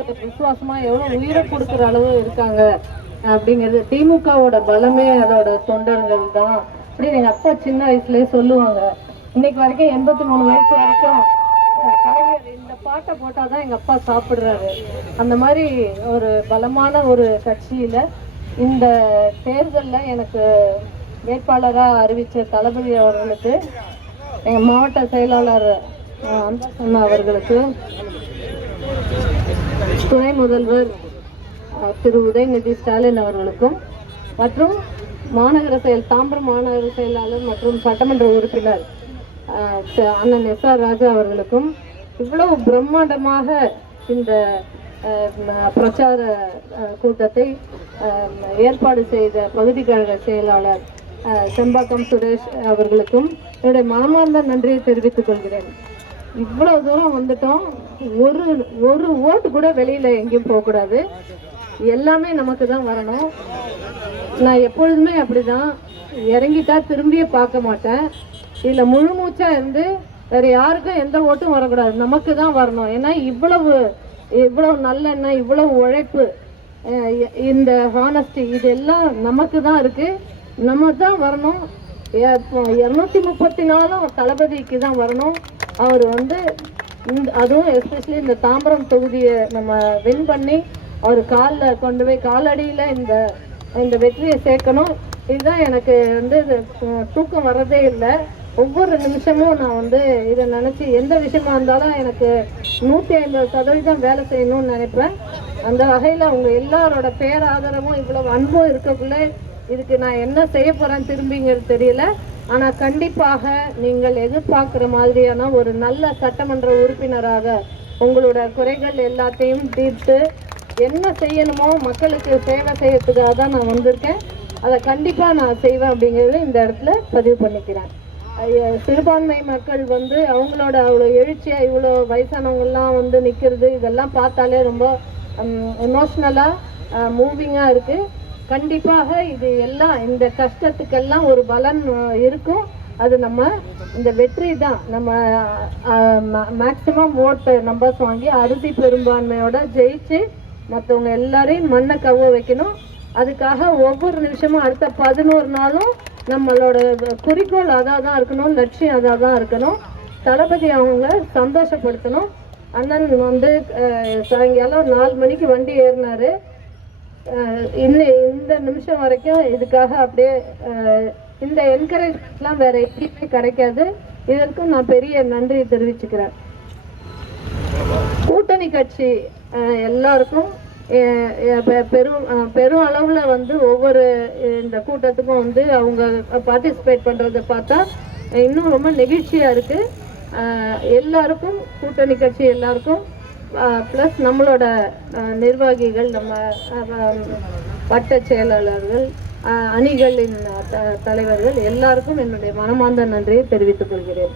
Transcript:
வந்து விசுவாசமா எவ்வளவு உயிரை கொடுக்குற அளவு இருக்காங்க அப்படிங்கிறது. திமுகவோட பலமே அதோட தொண்டர்கள் தான் அப்படின்னு எங்க அப்பா சின்ன வயசுலயே சொல்லுவாங்க. இன்னைக்கு வரைக்கும் 83 வயசு வரைக்கும் கலைஞர் இந்த பாட்டை போட்டாதான் எங்க அப்பா சாப்பிடுறாரு. அந்த மாதிரி ஒரு பலமான ஒரு கட்சியில இந்த தேர்தலில் எனக்கு வேட்பாளராக அறிவித்த தளபதி அவர்களுக்கு, எங்கள் மாவட்ட செயலாளர் அன்பரசன் அவர்களுக்கு, துணை முதல்வர் திரு உதயநிதி ஸ்டாலின் அவர்களுக்கும், மற்றும் தாம்பரம் மாநகர செயலாளர் மற்றும் சட்டமன்ற உறுப்பினர் அண்ணன் எஸ்.ஆர். ராஜா அவர்களுக்கும், இவ்வளவு பிரம்மாண்டமாக இந்த பிரச்சார கூட்டத்தை ஏற்பாடு செய்த பகுதி கழக செயலாளர் செம்பாக்கம் சுரேஷ் அவர்களுக்கும் என்னுடைய மனமார்ந்த நன்றியை தெரிவித்துக் கொள்கிறேன். இவ்வளவு தூரம் வந்துட்டோம். ஒரு ஓட்டு கூட வெளியில எங்கேயும் போகக்கூடாது. எல்லாமே நமக்கு தான் வரணும். நான் எப்பொழுதுமே அப்படிதான், இறங்கிட்டா திரும்பியே பார்க்க மாட்டேன். இதுல முழு மூச்சா இருந்து வேற யாருக்கும் எந்த ஓட்டும் வரக்கூடாது, நமக்கு தான் வரணும். ஏன்னா இவ்வளவு நல்லெண்ணெய், இவ்வளவு உழைப்பு, இந்த ஹானஸ்டி, இதெல்லாம் நமக்கு தான் இருக்கு. நம்ம தான் வரணும். 234 தளபதிக்கு தான் வரணும். அவர் வந்து அதுவும் எஸ்பெஷலி இந்த தாம்பரம் தொகுதியை நம்ம வின் பண்ணி அவர் காலில் கொண்டு போய் காலடியில் இந்த வெற்றியை சேர்க்கணும். இதுதான் எனக்கு வந்து தூக்கம் வர்றதே இல்லை. ஒவ்வொரு நிமிஷமும் நான் வந்து இதை நினச்சி எந்த விஷயமா இருந்தாலும் எனக்கு 150% வேலை செய்யணும்னு நினைப்பேன். அந்த வகையில் அவங்க எல்லாரோட பேராதரவும் இவ்வளவு அன்பும் இருக்கக்குள்ள இதுக்கு நான் என்ன செய்ய போகிறேன் திரும்பிங்கிறது தெரியல. ஆனால் கண்டிப்பாக நீங்கள் எதிர்பார்க்குற மாதிரியான ஒரு நல்ல சட்டமன்ற உறுப்பினராக உங்களோட குறைகள் எல்லாத்தையும் தீர்த்து என்ன செய்யணுமோ மக்களுக்கு சேவை செய்யறதுக்காக தான் நான் வந்திருக்கேன். அதை கண்டிப்பாக நான் செய்வேன் அப்படிங்கிறது இந்த இடத்துல பதிவு பண்ணிக்கிறேன். சிறுபான்மை மக்கள் வந்து அவங்களோட அவ்வளோ எழுச்சியாக இவ்வளோ வயசானவங்கெல்லாம் வந்து நிற்கிறது, இதெல்லாம் பார்த்தாலே ரொம்ப எமோஷ்னலாக மூவிங்காக இருக்குது. கண்டிப்பாக இது எல்லாம் இந்த கஷ்டத்துக்கெல்லாம் ஒரு பலன் இருக்கும். அது நம்ம இந்த வெற்றி தான். நம்ம மேக்சிமம் ஓட்டு நம்பர்ஸ் வாங்கி அறுதி பெரும்பான்மையோட ஜெயிச்சு மற்றவங்க எல்லாரையும் மண்ணை கவ வைக்கணும். அதுக்காக ஒவ்வொரு நிமிஷமும் அடுத்த 11 நாளும் நம்மளோட குறிக்கோள் அதாக தான் இருக்கணும், லட்சியம் அதாக தான் இருக்கணும். தளபதி அவங்க சந்தோஷப்படுத்தணும். அண்ணன் வந்து சாயங்காலம் 4 மணிக்கு வண்டி ஏறினாரு. இந்த நிமிஷம் வரைக்கும் இதுக்காக அப்படியே இந்த என்கரேஜ்மெண்ட்லாம் வேற எங்கேயுமே கிடைக்காது. இதற்கும் நான் பெரிய நன்றி தெரிவிச்சுக்கிறேன். கூட்டணி கட்சி எல்லாருக்கும் பெரும் அளவில் வந்து ஒவ்வொரு இந்த கூட்டத்துக்கும் வந்து அவங்க பார்ட்டிசிபேட் பண்ணுறதை பார்த்தா இன்னும் ரொம்ப நெகிழ்ச்சியாக இருக்குது. எல்லாருக்கும் கூட்டணி கட்சி எல்லாருக்கும் ப்ளஸ் நம்மளோட நிர்வாகிகள், நம்ம வட்ட செயலாளர்கள், அணிகளின் தலைவர்கள் எல்லாருக்கும் என்னுடைய மனமார்ந்த நன்றியை தெரிவித்துக் கொள்கிறேன்.